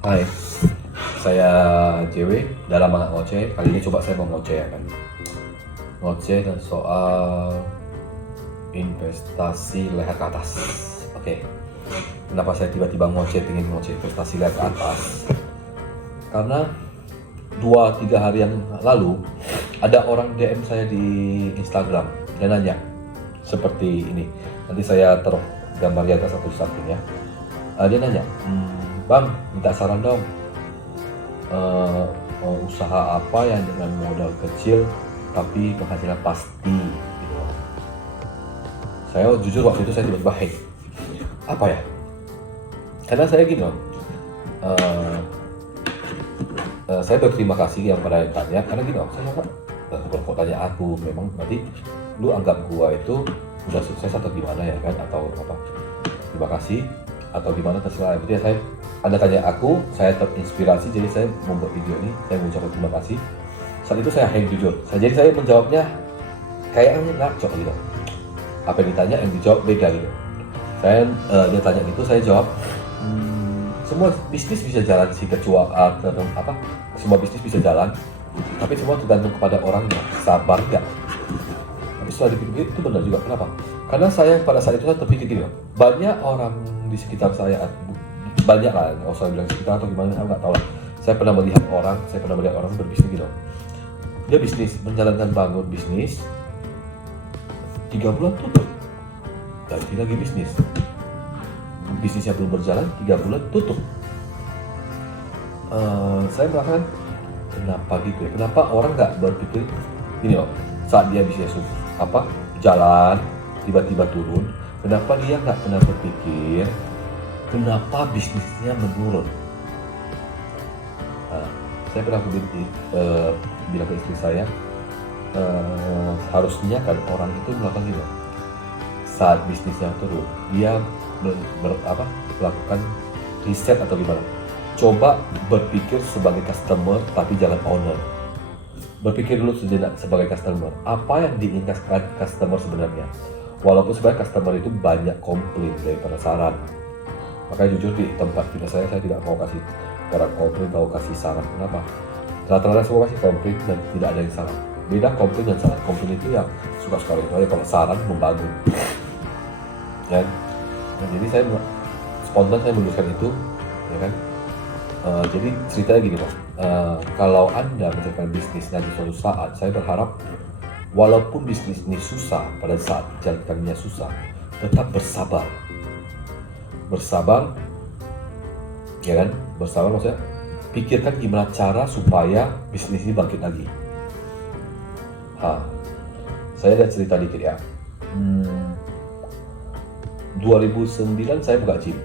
Hai, saya JW dalam anak ngoceh. Kali ini coba saya mau ngoceh ya kan. Ngoceh dan soal investasi leher ke atas. Oke. Kenapa saya tiba-tiba ingin ngoceh investasi leher ke atas? Karena 2-3 hari yang lalu ada orang DM saya di Instagram dan nanya seperti ini. Nanti saya taruh gambar di atas atau di samping ya. Dia nanya, Bang, minta saran dong. eh, Usaha apa yang dengan modal kecil tapi penghasilan pasti gitu. Saya jujur waktu itu saya tiba-tiba apa ya, karena saya gini loh, eh, saya berterima kasih yang pada tanya, karena gini loh, saya nggak bukan kok tanya aku, memang nanti lu anggap gua itu udah sukses atau gimana ya kan, atau apa, terima kasih atau gimana terserah. Jadi saya, Anda tanya aku, saya terinspirasi, jadi saya membuat video ini, saya mengucapkan terima kasih. Saat itu saya jujur, jadi saya menjawabnya kayaknya ngaco gitu. Apa yang ditanya yang dijawab beda gitu. Dia tanya gitu, saya jawab, semua bisnis bisa jalan sih, semua bisnis bisa jalan, tapi semua tergantung kepada orangnya, sabar nggak. Tapi setelah dipikir itu benar juga. Kenapa? Karena saya pada saat itu saya terpikir gini, banyak orang di sekitar saya, banyak lah, nggak usah bilang sekitar atau gimana, aku nggak tahu lah. Saya pernah melihat orang berbisnis gitu. Dia bisnis, menjalankan bangun bisnis, 3 bulan tutup, ganti lagi bisnis. Bisnisnya belum berjalan, 3 bulan tutup. Saya merasakan kenapa gitu ya? Kenapa orang nggak berpikir gini loh, saat dia bisnis jalan tiba-tiba turun, kenapa dia nggak pernah berpikir kenapa bisnisnya menurun? Saya pernah bilang ke istri saya, harusnya kan orang itu melakukan gitu. Saat bisnisnya turun, dia melakukan riset atau gimana. Coba berpikir sebagai customer tapi jangan owner. Berpikir dulu sejenak sebagai customer, apa yang diinginkan customer sebenarnya. Walaupun sebenarnya customer itu banyak komplain daripada saran. Makanya jujur di tempat fitness saya tidak mau kasih orang komplain, mau kasih saran. Kenapa? Rata-rata semua kasih komplain dan tidak ada yang saran. Beda komplain dan saran. Komplain itu yang suka-suka itu aja, kalau saran membangun. Ya. Nah, jadi saya spontan saya menuliskan itu, ya kan. Jadi ceritanya gini Mas, kalau Anda menjalankan bisnisnya di suatu saat, saya berharap walaupun bisnis ini susah, pada saat jalankannya susah, tetap bersabar. Bersabar, ya kan? Bersabar maksudnya pikirkan gimana cara supaya bisnis ini bangkit lagi. Saya ada cerita dikit ya. 2009 saya buka gym.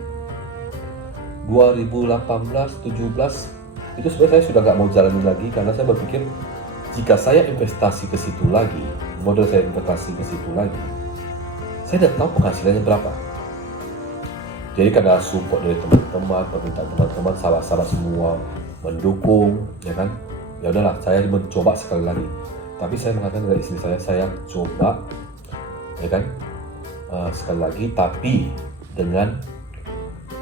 2018-17 itu sebenarnya saya sudah nggak mau jalani lagi, karena saya berpikir jika saya investasi ke situ lagi, modal saya investasi ke situ lagi, saya udah tahu penghasilannya berapa. Jadi karena support dari teman-teman, permintaan teman-teman, sahabat-sahabat semua mendukung, ya kan, ya udahlah saya mencoba sekali lagi. Tapi saya mengatakan kepada istri saya coba, ya kan, sekali lagi, tapi dengan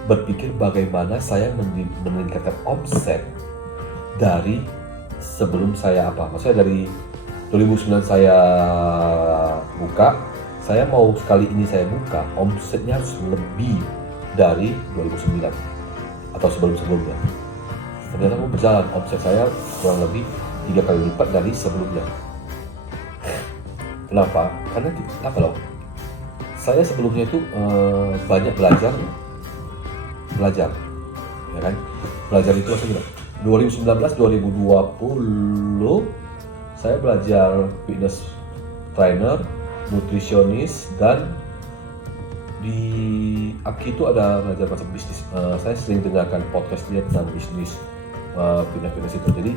berpikir bagaimana saya meningkatkan omset dari sebelum saya maksudnya dari 2009 saya buka, saya mau sekali ini saya buka omsetnya harus lebih dari 2009 atau sebelum-sebelumnya. Ternyata mau berjalan, omset saya kurang lebih 3 kali lipat dari sebelumnya. Kenapa? Karena apa loh? Saya sebelumnya itu banyak belajar, ya kan. Belajar itu maksudnya 2019-2020 saya belajar fitness trainer, nutrisionis, dan di Aki itu ada belajar macam bisnis. Saya sering dengarkan podcast dia tentang bisnis fitness itu. Jadi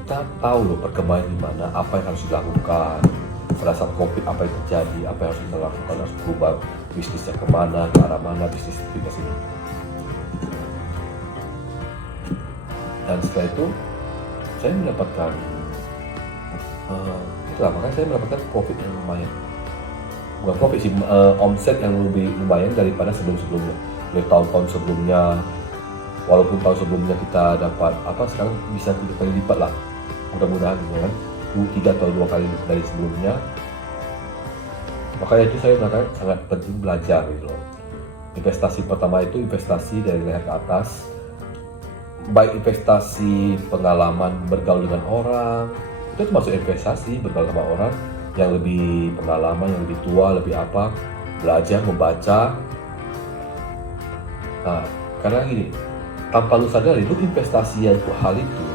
kita tahu loh perkembangan di mana, apa yang harus dilakukan pada saat COVID, apa yang terjadi, apa yang harus kita lakukan, harus berubah bisnisnya kemana, ke arah mana bisnis fitness ini. Dan setelah itu saya mendapatkan makanya saya mendapatkan profit yang lumayan, bukan profit sih, omset yang lebih lumayan daripada sebelum-sebelumnya, dari tahun-tahun sebelumnya. Walaupun tahun sebelumnya kita dapat sekarang bisa 3 kali lipat lah, mudah-mudahan ya kan, 3 atau 2 kali dari sebelumnya. Makanya itu saya sangat penting belajar gitu loh. Investasi pertama itu investasi dari leher ke atas, baik investasi pengalaman bergaul dengan orang, itu termasuk investasi bergaul sama orang yang lebih pengalaman, yang lebih tua, lebih apa, belajar, membaca. Nah, karena gini, tanpa lu sadari, lu investasi yang untuk hal itu,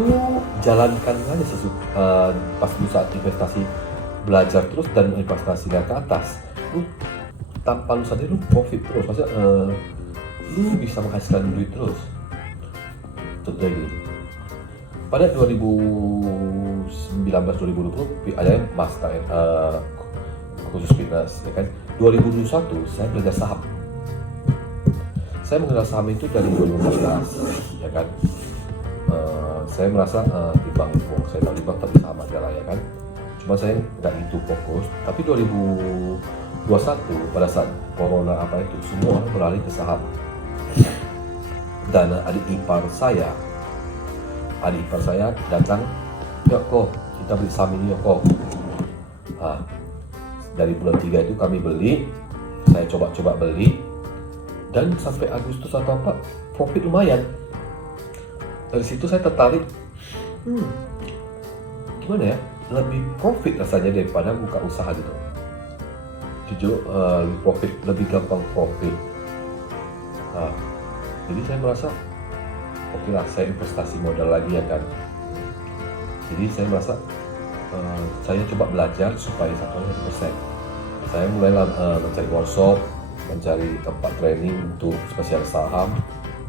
lu jalankan aja pas lu saat investasi, belajar terus dan investasi ke atas, lu tanpa lu sadari lu profit terus, maksudnya lu bisa menghasilkan duit terus. Contohnya gini, pada 2019-2020 ada yang master khusus fitness ya kan. 2021 saya belajar saham. Saya mengenal saham itu dari 2014 ya kan. Saya merasa di bank, saya tahu di bank tapi saham aja lah ya kan. Cuma saya nggak gitu fokus. Tapi 2021 pada saat corona itu semua orang beralih ke saham. Dan adik ipar saya datang, "Ya kok kita beli saham ini ya kok." Dari bulan 3 itu kami beli, saya coba beli, dan sampai Agustus atau apa profit lumayan. Dari situ saya tertarik, gimana ya, lebih profit rasanya daripada buka usaha gitu. Jujur lebih profit, lebih gampang profit. Jadi saya merasa oke lah, saya investasi modal lagi ya kan. Jadi saya merasa saya coba belajar supaya 100%. Saya mulai mencari workshop, mencari tempat training untuk spesial saham.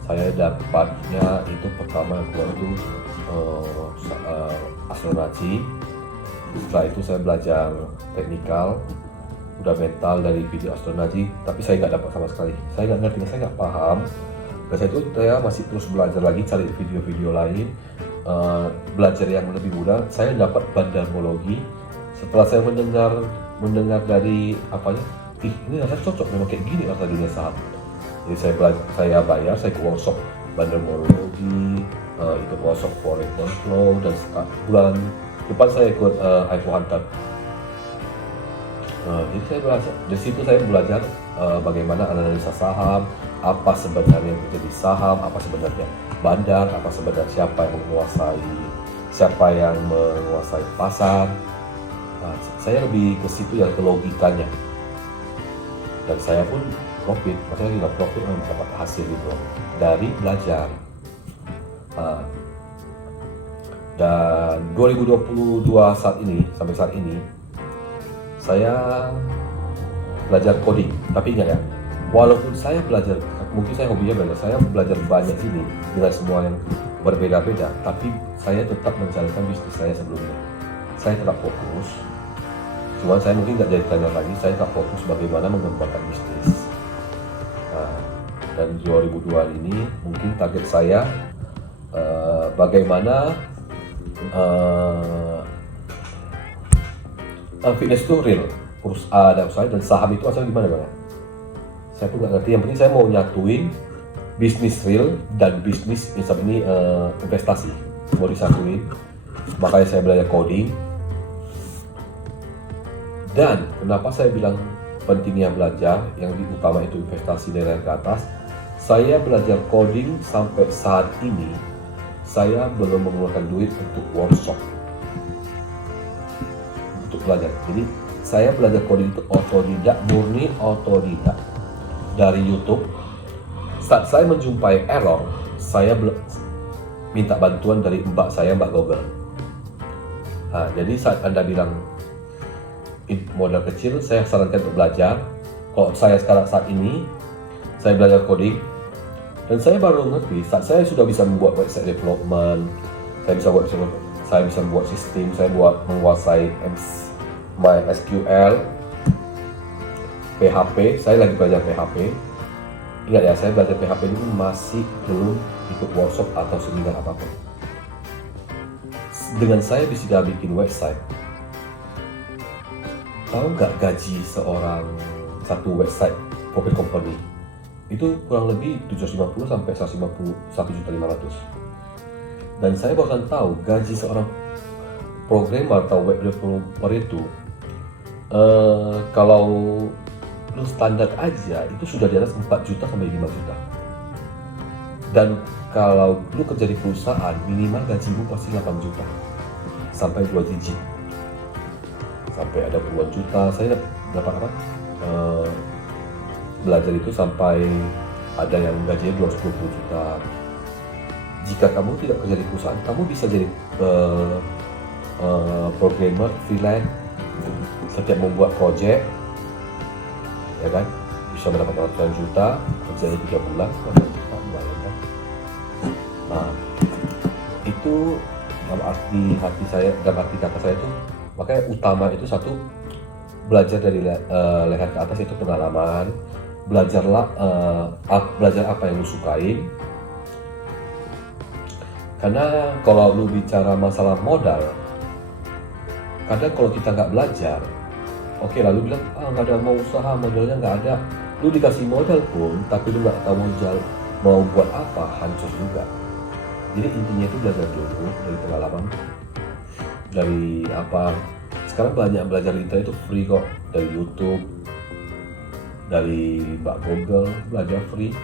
Saya dapatnya itu pertama yang keluar itu Astronaci. Setelah itu saya belajar teknikal, fundamental dari video Astronaci, tapi saya nggak dapat sama sekali. Saya nggak ngerti, saya nggak paham. Dan saya masih terus belajar lagi, cari video-video lain, belajar yang lebih mudah. Saya dapat bandarmologi. Setelah saya mendengar dari ini rasa cocok, memang kayak gini rasa dunia saham. Jadi saya bayar, saya ikut workshop bandarmologi, ikut workshop forex and flow, dan bulan depan saya ikut IPO Hunter. Jadi saya belajar, di situ saya belajar bagaimana analisa saham, apa sebenarnya yang terjadi saham, apa sebenarnya bandar, apa sebenarnya siapa yang menguasai pasar. Saya lebih ke situ, yang ke logikanya. Dan saya pun profit, maksudnya tidak profit, mendapat hasil gitu dari belajar. Dan 2022 sampai saat ini saya belajar coding. Tapi ingat ya, walaupun saya belajar, mungkin saya hobinya belajar, saya belajar banyak ini dengan semua yang berbeda-beda, tapi saya tetap menjalankan bisnis saya sebelumnya. Saya tetap fokus, cuma saya mungkin nggak jadi trainer lagi, saya tetap fokus bagaimana mengembangkan bisnis. Dan 2002 ini mungkin target saya bagaimana fitness itu real, ada usaha, dan saham itu asal gimana bang? Saya pun nggak ngerti. Yang penting saya mau nyatuin bisnis real dan bisnis ini investasi, mau disatuin. Makanya saya belajar coding. Dan kenapa saya bilang pentingnya belajar, yang utama itu investasi dari ke atas. Saya belajar coding sampai saat ini, saya belum mengeluarkan duit untuk workshop, untuk belajar. Jadi saya belajar coding itu otodidak, murni otodidak dari YouTube. Saat saya menjumpai error, saya minta bantuan dari mbak Google. Jadi saat Anda bilang modal kecil, saya sarankan untuk belajar. Kalau saya sekarang saat ini, saya belajar coding, dan saya baru ngerti saat saya sudah bisa membuat website development, saya bisa membuat sistem, saya menguasai MySQL, PHP. Saya lagi belajar PHP. Ingat ya, saya belajar PHP ini masih belum ikut workshop atau seminar apapun. Dengan saya bisa bikin website. Tahu nggak gaji satu website profit company itu kurang lebih 750 sampai 150 1.500.000. Dan saya bahkan tahu gaji seorang programmer atau web developer itu kalau lu standar aja itu sudah di atas 4 juta sampai 5 juta. Dan kalau lu kerja di perusahaan, minimal gajimu pasti 8 juta sampai 2 digit, sampai ada puluhan juta. Saya dapat apa? Belajar itu sampai ada yang gajinya 220 juta. Jika kamu tidak kerja di perusahaan, kamu bisa jadi programmer freelance, setiap membuat project, ya kan, bisa mendapatkan ratusan juta, kerjanya 3 bulan, ratusan juta, lumayan kan. Nah, itu dalam arti hati saya, dalam arti kata saya itu, makanya utama itu satu, belajar dari leher ke atas itu pengalaman, belajar apa yang lu sukain. Karena kalau lu bicara masalah modal, kadang kalau kita nggak belajar, oke, lalu bilang nggak ada mau usaha, modalnya nggak ada. Lu dikasih modal pun, tapi lu nggak tahu mau buat apa, hancur juga. Jadi intinya itu belajar dulu dari pengalaman, dari apa. Sekarang banyak belajar internet itu free kok, dari YouTube, dari Mbak Google, belajar free.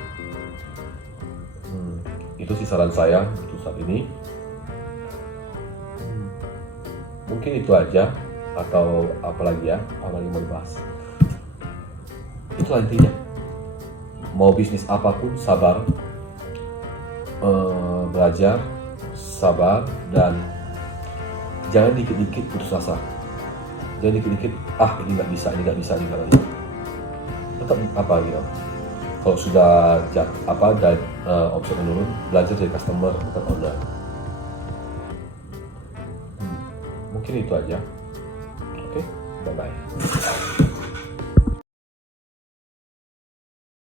Itu sih saran saya untuk saat ini. Mungkin itu aja, atau apalagi ya, apa lagi mau dibahas. Itu intinya. Mau bisnis apapun, sabar, belajar, sabar, dan jangan dikit-dikit putus asa. Jangan dikit-dikit, ini nggak bisa, ini nggak bisa, ini nggak bisa. Tetap apa gitu. Kalau sudah omset menurun, belajar dari customer, bukan owner. Mungkin itu aja. Oke, bye-bye.